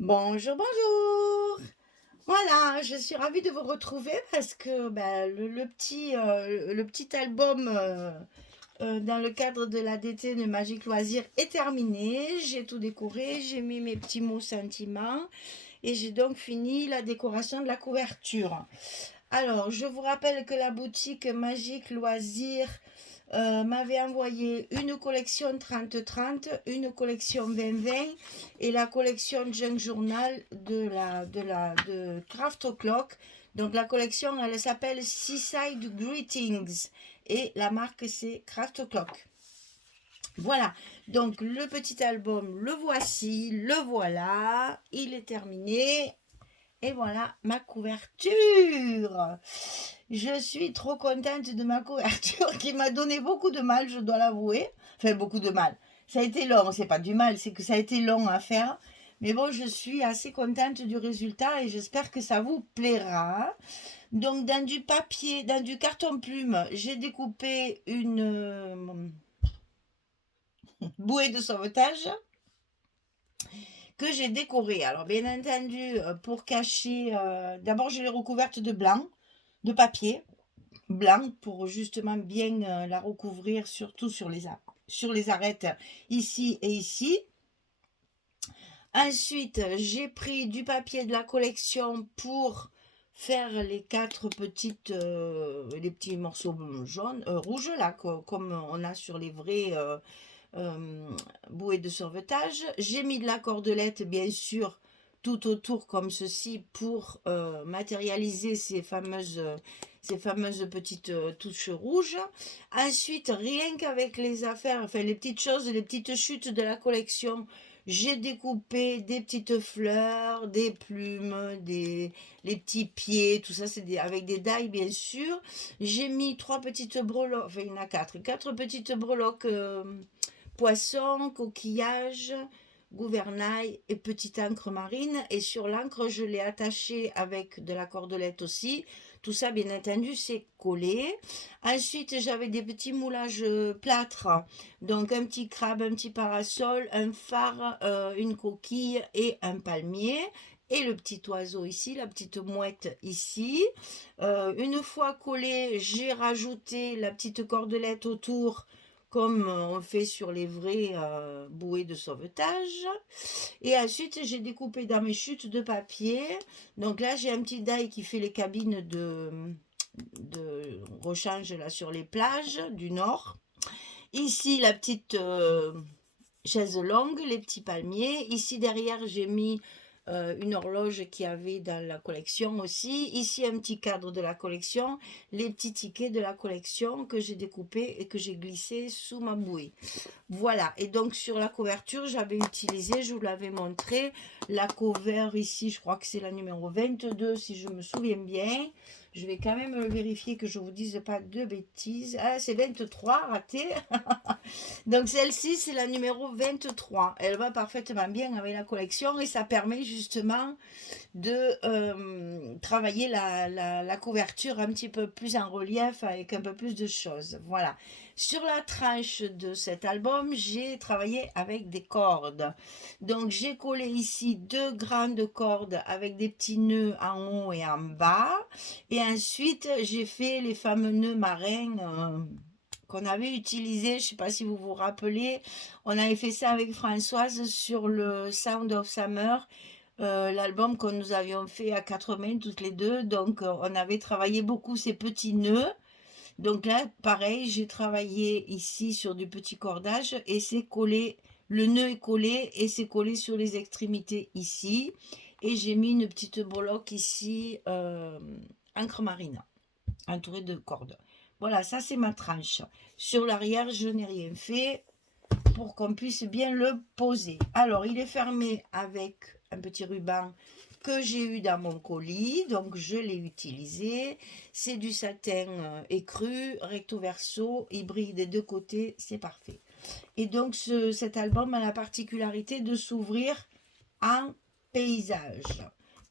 Bonjour, bonjour. Voilà, je suis ravie de vous retrouver parce que le petit album dans le cadre de l'ADT de Magique Loisirs est terminé. J'ai tout décoré, j'ai mis mes petits mots sentiments et j'ai donc fini la décoration de la couverture. Alors, je vous rappelle que la boutique Magique Loisirs m'avait envoyé une collection 30-30, une collection 20-20 et la collection Junk Journal de Craft O'Clock. Donc la collection, elle s'appelle Seaside Greetings et la marque c'est Craft O'Clock. Voilà, donc le petit album, le voici, le voilà, il est terminé. Et voilà ma couverture. Je suis trop contente de ma couverture qui m'a donné beaucoup de mal, je dois l'avouer. Enfin, beaucoup de mal. Ça a été long, c'est pas du mal, c'est que ça a été long à faire. Mais bon, je suis assez contente du résultat et j'espère que ça vous plaira. Donc, dans du papier, dans du carton plume, j'ai découpé une bouée de sauvetage que j'ai décorée. Alors, bien entendu, pour cacher, d'abord, je l'ai recouverte de blanc, de papier blanc pour justement bien la recouvrir, surtout sur les arêtes ici et ici. Ensuite, j'ai pris du papier de la collection pour faire les petits morceaux jaunes, rouges là, comme on a sur les vrais euh, bouées de sauvetage. J'ai mis de la cordelette, bien sûr, tout autour comme ceci pour matérialiser ces fameuses petites touches rouges. Ensuite, rien qu'avec les affaires, enfin les petites choses, les petites chutes de la collection, j'ai découpé des petites fleurs, des plumes, les petits pieds, tout ça, avec des dailles, bien sûr. J'ai mis trois petites breloques, enfin il y en a quatre petites breloques poissons, coquillages, gouvernail et petite encre marine. Et sur l'encre, je l'ai attaché avec de la cordelette aussi. Tout ça, bien entendu, c'est collé. Ensuite, j'avais des petits moulages plâtre. Donc, un petit crabe, un petit parasol, un phare, une coquille et un palmier. Et le petit oiseau ici, la petite mouette ici. Une fois collé, j'ai rajouté la petite cordelette autour comme on fait sur les vraies bouées de sauvetage. Et ensuite, j'ai découpé dans mes chutes de papier. Donc là, j'ai un petit die qui fait les cabines de rechange là sur les plages du nord. Ici, la petite chaise longue, les petits palmiers. Ici, derrière, j'ai mis une horloge qu'il y avait dans la collection aussi. Ici, un petit cadre de la collection, les petits tickets de la collection que j'ai découpés et que j'ai glissés sous ma bouée. Voilà, et donc sur la couverture, j'avais utilisé, je vous l'avais montré, la cover ici, je crois que c'est la numéro 22, si je me souviens bien. Je vais quand même vérifier que je ne vous dise pas de bêtises. Ah, c'est 23, raté. Donc celle-ci, c'est la numéro 23. Elle va parfaitement bien avec la collection et ça permet justement de travailler la couverture un petit peu plus en relief avec un peu plus de choses. Voilà. Sur la tranche de cet album, j'ai travaillé avec des cordes. Donc j'ai collé ici deux grandes cordes avec des petits nœuds en haut et en bas. Et ensuite, j'ai fait les fameux nœuds marins. Qu'on avait utilisé, je ne sais pas si vous vous rappelez, on avait fait ça avec Françoise sur le Sound of Summer, l'album que nous avions fait à quatre mains toutes les deux. Donc on avait travaillé beaucoup ces petits nœuds. Donc là, pareil, j'ai travaillé ici sur du petit cordage et c'est collé, le nœud est collé et c'est collé sur les extrémités ici. Et j'ai mis une petite breloque ici, encre marine, entourée de cordes. Voilà, ça c'est ma tranche. Sur l'arrière, je n'ai rien fait pour qu'on puisse bien le poser. Alors, il est fermé avec un petit ruban que j'ai eu dans mon colis, donc je l'ai utilisé. C'est du satin écru, recto verso, il brille des deux côtés, c'est parfait. Et donc cet album a la particularité de s'ouvrir en paysage.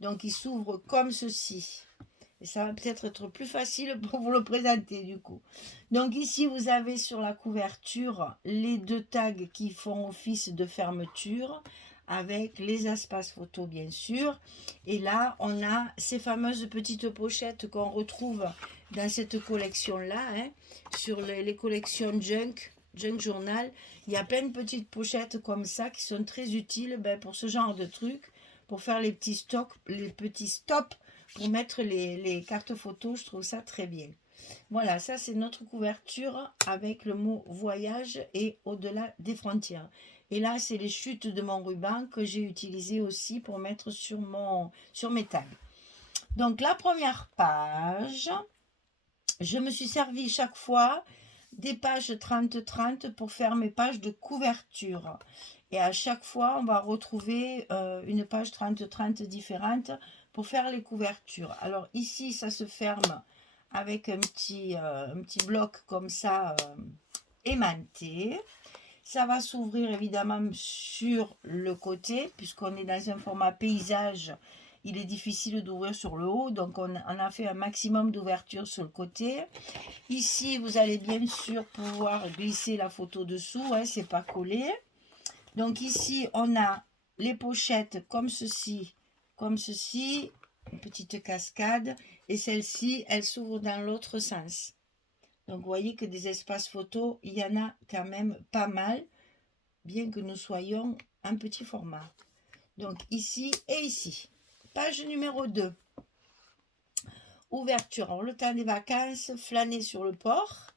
Donc il s'ouvre comme ceci. Et ça va peut-être être plus facile pour vous le présenter du coup. Donc ici vous avez sur la couverture les deux tags qui font office de fermeture avec les espaces photos bien sûr. Et là, on a ces fameuses petites pochettes qu'on retrouve dans cette collection-là, hein, sur les collections Junk Journal. Il y a plein de petites pochettes comme ça qui sont très utiles pour ce genre de trucs, pour faire les petits stops, pour mettre les cartes photos. Je trouve ça très bien. Voilà, ça c'est notre couverture avec le mot voyage et au-delà des frontières. Et là, c'est les chutes de mon ruban que j'ai utilisé aussi pour mettre sur mes tags. Donc la première page, je me suis servi chaque fois des pages 30-30 pour faire mes pages de couverture. Et à chaque fois, on va retrouver une page 30-30 différente pour faire les couvertures. Alors ici, ça se ferme avec un petit bloc comme ça aimanté. Ça va s'ouvrir évidemment sur le côté, puisqu'on est dans un format paysage. Il est difficile d'ouvrir sur le haut, donc on a fait un maximum d'ouverture sur le côté. Ici, vous allez bien sûr pouvoir glisser la photo dessous, hein, c'est pas collé. Donc ici, on a les pochettes comme ceci, une petite cascade, et celle-ci, elle s'ouvre dans l'autre sens. Donc vous voyez que des espaces photos, il y en a quand même pas mal, bien que nous soyons en petit format. Donc ici et ici. Page numéro 2. Ouverture. Alors, le temps des vacances, flâner sur le port.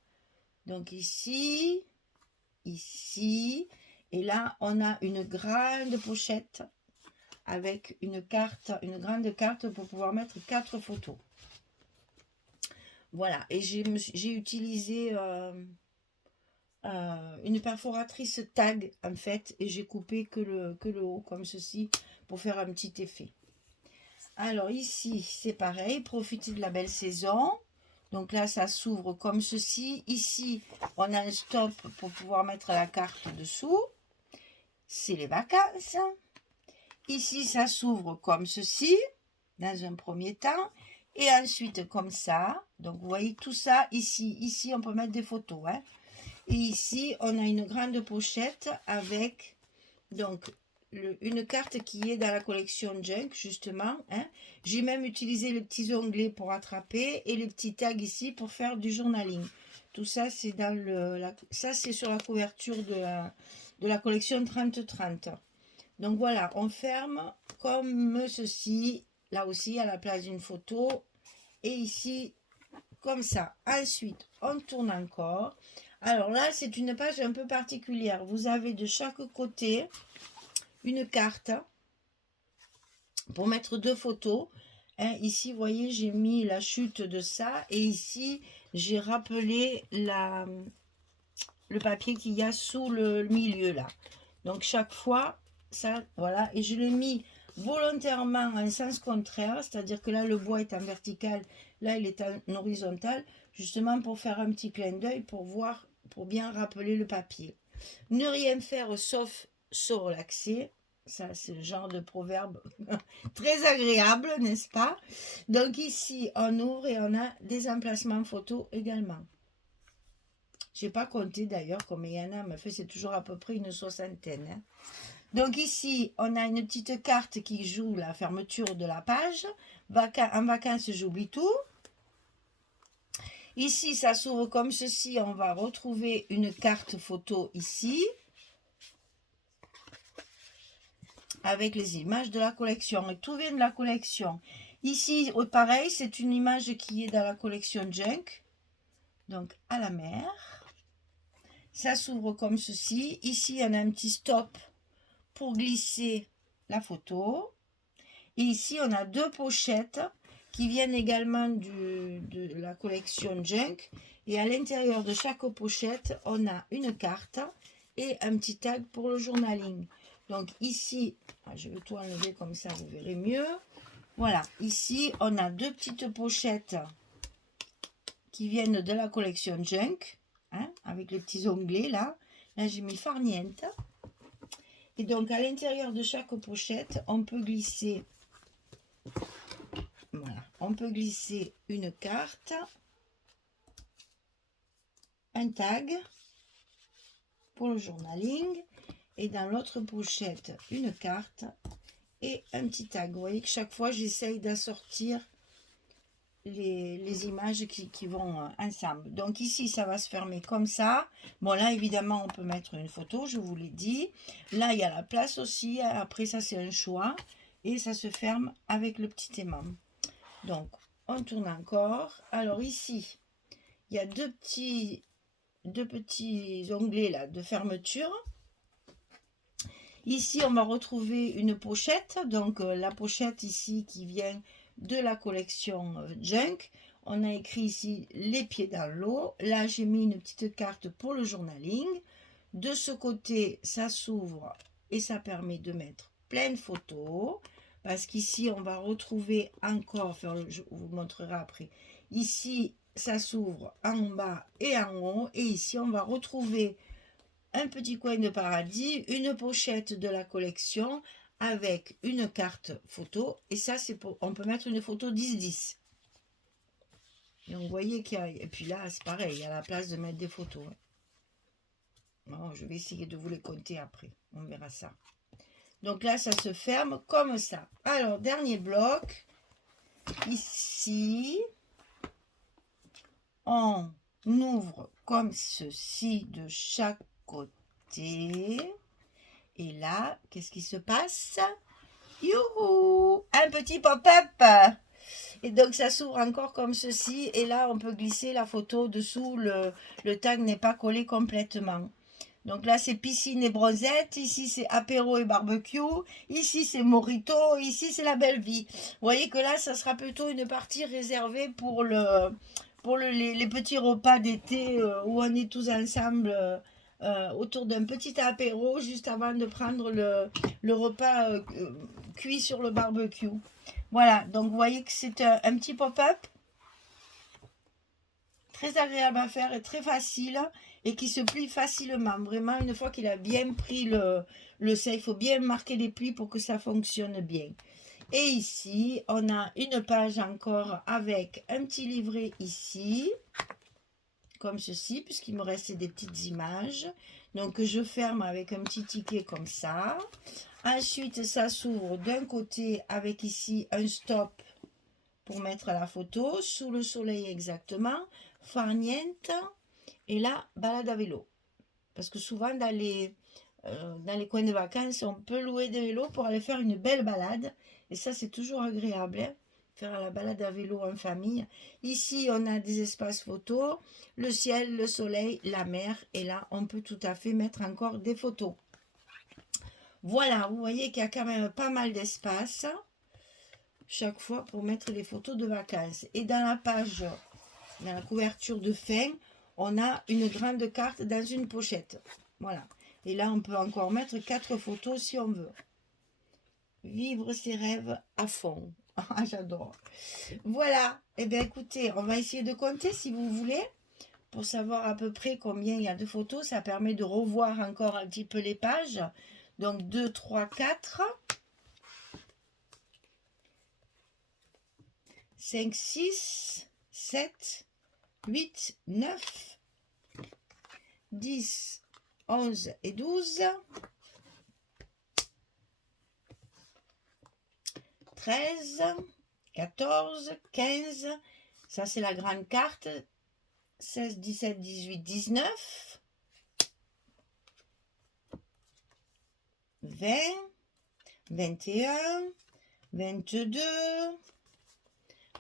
Donc ici, ici. Et là, on a une grande pochette avec une grande carte pour pouvoir mettre 4 photos. Voilà. Et j'ai utilisé une perforatrice tag en fait. Et j'ai coupé que le haut comme ceci pour faire un petit effet. Alors ici, c'est pareil, profitez de la belle saison. Donc là, ça s'ouvre comme ceci. Ici, on a un stop pour pouvoir mettre la carte dessous. C'est les vacances. Ici, ça s'ouvre comme ceci, dans un premier temps. Et ensuite, comme ça. Donc, vous voyez tout ça ici. Ici, on peut mettre des photos. Hein. Et ici, on a une grande pochette avec... Donc, une carte qui est dans la collection Junk justement, hein. J'ai même utilisé les petits onglets pour attraper et les petits tags ici pour faire du journaling. Tout ça c'est dans ça c'est sur la couverture de la collection 30-30. Donc voilà, on ferme comme ceci, là aussi à la place d'une photo, et ici comme ça. Ensuite on tourne encore. Alors là c'est une page un peu particulière, vous avez de chaque côté une carte pour mettre 2 photos. Hein, ici, vous voyez, j'ai mis la chute de ça. Et ici, j'ai rappelé le papier qu'il y a sous le milieu, là. Donc, chaque fois, ça, voilà. Et je l'ai mis volontairement en sens contraire. C'est-à-dire que là, le bois est en vertical. Là, il est en horizontal. Justement, pour faire un petit clin d'œil, pour voir, pour bien rappeler le papier. Ne rien faire sauf se relaxer. Ça, c'est le genre de proverbe très agréable, n'est-ce pas? Donc ici, on ouvre et on a des emplacements photos également. Je n'ai pas compté d'ailleurs combien il y en a, mais c'est toujours à peu près une soixantaine. Hein. Donc ici, on a une petite carte qui joue la fermeture de la page. En vacances, j'oublie tout. Ici, ça s'ouvre comme ceci. On va retrouver une carte photo ici. Avec les images de la collection. Et tout vient de la collection. Ici, pareil, c'est une image qui est dans la collection Junk. Donc, à la mer. Ça s'ouvre comme ceci. Ici, on a un petit stop pour glisser la photo. Et ici, on a 2 pochettes qui viennent également de la collection Junk. Et à l'intérieur de chaque pochette, on a une carte et un petit tag pour le journaling. Donc ici, je vais tout enlever comme ça, vous verrez mieux. Voilà, ici, on a 2 petites pochettes qui viennent de la collection Junk, hein, avec les petits onglets là. Là, j'ai mis farniente. Et donc, à l'intérieur de chaque pochette, on peut glisser, voilà, on peut glisser une carte, un tag pour le journaling. Et dans l'autre pochette, une carte et un petit tag. Vous voyez que chaque fois, j'essaye d'assortir les images qui vont ensemble. Donc ici, ça va se fermer comme ça. Bon, là, évidemment, on peut mettre une photo, je vous l'ai dit. Là, il y a la place aussi. Après, ça, c'est un choix. Et ça se ferme avec le petit aimant. Donc, on tourne encore. Alors ici, il y a deux petits onglets là de fermeture. Ici, on va retrouver une pochette. Donc, la pochette ici qui vient de la collection Junk. On a écrit ici les pieds dans l'eau. Là, j'ai mis une petite carte pour le journaling. De ce côté, ça s'ouvre et ça permet de mettre plein de photos. Parce qu'ici, on va retrouver encore, enfin, je vous montrerai après. Ici, ça s'ouvre en bas et en haut. Et ici, on va retrouver un petit coin de paradis, une pochette de la collection avec une carte photo. Et ça, c'est pour, on peut mettre une photo 10-10. Donc, vous voyez qu'il y a, et puis là, c'est pareil, il y a la place de mettre des photos. Bon, je vais essayer de vous les compter après. On verra ça. Donc là, ça se ferme comme ça. Alors, dernier bloc. Ici, on ouvre comme ceci de chaque côté. Et là, qu'est-ce qui se passe? Youhou! Un petit pop-up! Et donc, ça s'ouvre encore comme ceci. Et là, on peut glisser la photo dessous. Le tag n'est pas collé complètement. Donc là, c'est piscine et bronzette. Ici, c'est apéro et barbecue. Ici, c'est mojito. Ici, c'est la belle vie. Vous voyez que là, ça sera plutôt une partie réservée pour les petits repas d'été où on est tous ensemble autour d'un petit apéro juste avant de prendre le repas cuit sur le barbecue. Voilà, donc vous voyez que c'est un petit pop-up très agréable à faire et très facile et qui se plie facilement. Vraiment, une fois qu'il a bien pris le sein, il faut bien marquer les plis pour que ça fonctionne bien. Et ici, on a une page encore avec un petit livret ici, comme ceci, puisqu'il me restait des petites images. Donc, je ferme avec un petit ticket comme ça. Ensuite, ça s'ouvre d'un côté avec ici un stop pour mettre la photo, sous le soleil exactement, farniente, et là, balade à vélo. Parce que souvent, dans les coins de vacances, on peut louer des vélos pour aller faire une belle balade. Et ça, c'est toujours agréable, hein, faire la balade à vélo en famille. Ici, on a des espaces photos, le ciel, le soleil, la mer. Et là, on peut tout à fait mettre encore des photos. Voilà, vous voyez qu'il y a quand même pas mal d'espace chaque fois pour mettre les photos de vacances. Et dans la page, dans la couverture de fin, on a une grande carte dans une pochette. Voilà. Et là, on peut encore mettre 4 photos si on veut. Vivre ses rêves à fond. Ah, j'adore. Voilà. Eh bien, écoutez, on va essayer de compter si vous voulez. Pour savoir à peu près combien il y a de photos. Ça permet de revoir encore un petit peu les pages. Donc, 2, 3, 4. 5, 6, 7, 8, 9, 10, 11 et 12, 13, 14, 15, ça c'est la grande carte, 16, 17, 18, 19, 20, 21, 22,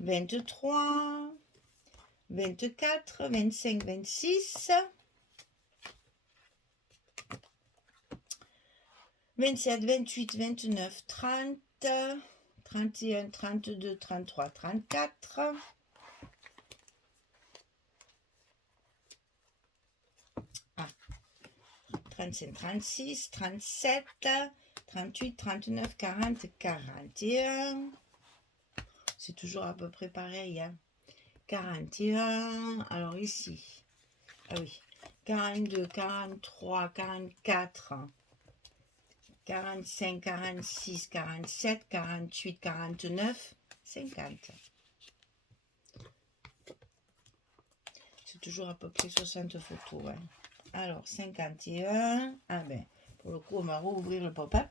23, 24, 25, 26, 27, 28, 29, 30, 31, 32, 33, 34, 35, 36, 37, 38, 39, 40, 41. C'est toujours à peu près pareil, hein. 41, alors ici, ah oui, 42, 43, 44, 45, 46, 47, 48, 49, 50. C'est toujours à peu près 60 photos, hein. Alors, 51, ah ben, Pour le coup, on va rouvrir le pop-up.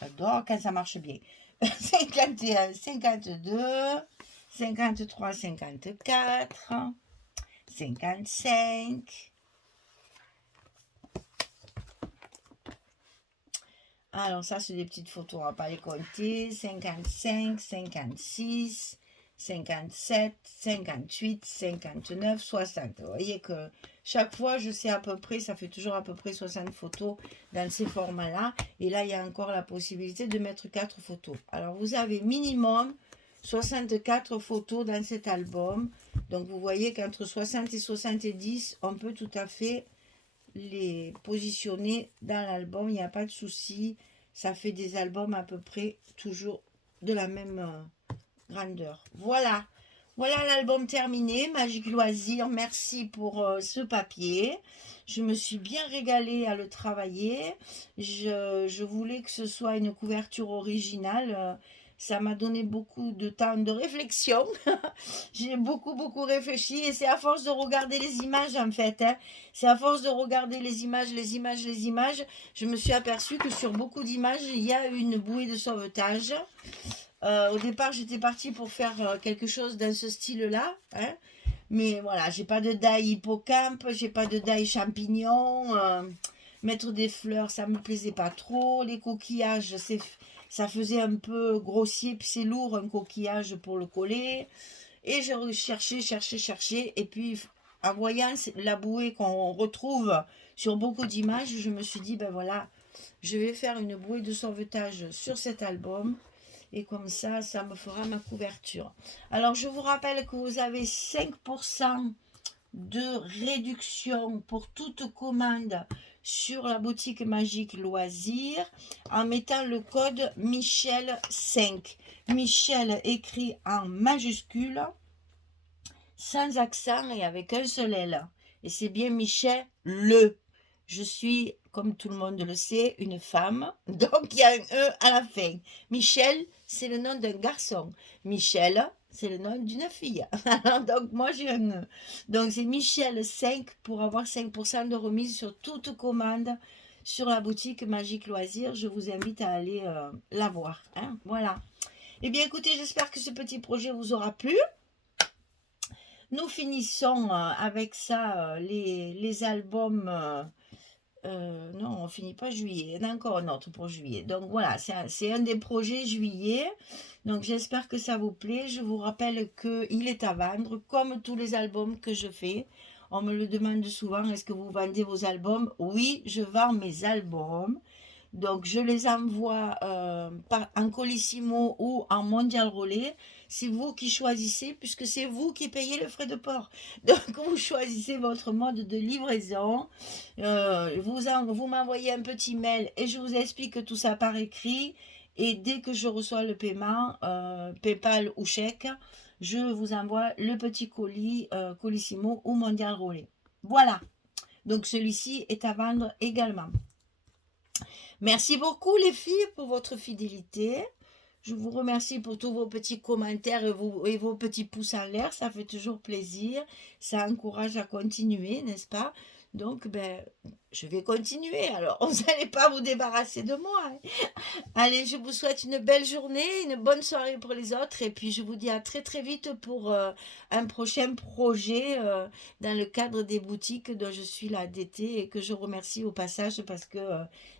J'adore quand ça marche bien. 51, 52, 53, 54, 55. Alors ça, c'est des petites photos, on ne va pas les compter. 55, 56, 57, 58, 59, 60. Vous voyez que chaque fois, je sais à peu près, ça fait toujours à peu près 60 photos dans ces formats-là. Et là, il y a encore la possibilité de mettre 4 photos. Alors, vous avez minimum 64 photos dans cet album. Donc, vous voyez qu'entre 60 et 70, on peut tout à fait les positionner dans l'album. Il n'y a pas de souci. Ça fait des albums à peu près toujours de la même grandeur. Voilà. Voilà l'album terminé. Magique Loisir. Merci pour ce papier. Je me suis bien régalée à le travailler. Je voulais que ce soit une couverture originale. Ça m'a donné beaucoup de temps de réflexion. J'ai beaucoup réfléchi et c'est à force de regarder les images en fait. Hein. C'est à force de regarder les images, je me suis aperçue que sur beaucoup d'images, il y a une bouée de sauvetage. Au départ, j'étais partie pour faire quelque chose dans ce style-là. Hein. Mais voilà, j'ai pas de die hippocampe, j'ai pas de die champignon. Mettre des fleurs, ça me plaisait pas trop. Les coquillages, ça faisait un peu grossier, puis c'est lourd un coquillage pour le coller. Et j'ai cherché. Et puis, en voyant la bouée qu'on retrouve sur beaucoup d'images, je me suis dit, ben voilà, je vais faire une bouée de sauvetage sur cet album. Et comme ça, ça me fera ma couverture. Alors, je vous rappelle que vous avez 5% de réduction pour toute commande sur la boutique Magique Loisirs en mettant le code Michel5. Michel écrit en majuscule, sans accent et avec un seul L. Et c'est bien Michel le. Je suis, comme tout le monde le sait, une femme, donc il y a un E à la fin. Michel, c'est le nom d'un garçon. Michel, c'est le nom d'une fille. Donc moi j'ai un E. Donc c'est Michel 5 pour avoir 5% de remise sur toute commande sur la boutique Magique Loisirs. Je vous invite à aller la voir. Hein. Voilà. Eh bien écoutez, j'espère que ce petit projet vous aura plu. Nous finissons avec ça les albums. Non, on finit pas juillet. Il y en a encore un autre pour juillet. Donc voilà, c'est un des projets juillet. Donc j'espère que ça vous plaît. Je vous rappelle qu'il est à vendre, comme tous les albums que je fais. On me le demande souvent, est-ce que vous vendez vos albums? Oui, je vends mes albums. Donc, je les envoie en Colissimo ou en Mondial Relais. C'est vous qui choisissez, puisque c'est vous qui payez le frais de port. Donc, vous choisissez votre mode de livraison. Vous m'envoyez un petit mail et je vous explique tout ça par écrit. Et dès que je reçois le paiement, PayPal ou chèque, je vous envoie le petit colis Colissimo ou Mondial Relais. Voilà. Donc, celui-ci est à vendre également. Merci beaucoup les filles pour votre fidélité. Je vous remercie pour tous vos petits commentaires et vos petits pouces en l'air. Ça fait toujours plaisir. Ça encourage à continuer, n'est-ce pas? Donc, ben, je vais continuer. Alors, vous n'allez pas vous débarrasser de moi. Hein. Allez, je vous souhaite une belle journée, une bonne soirée pour les autres. Et puis, je vous dis à très vite pour un prochain projet dans le cadre des boutiques dont je suis la DT et que je remercie au passage parce que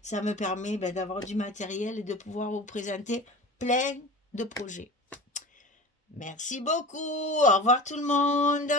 ça me permet d'avoir du matériel et de pouvoir vous présenter plein de projets. Merci beaucoup. Au revoir tout le monde.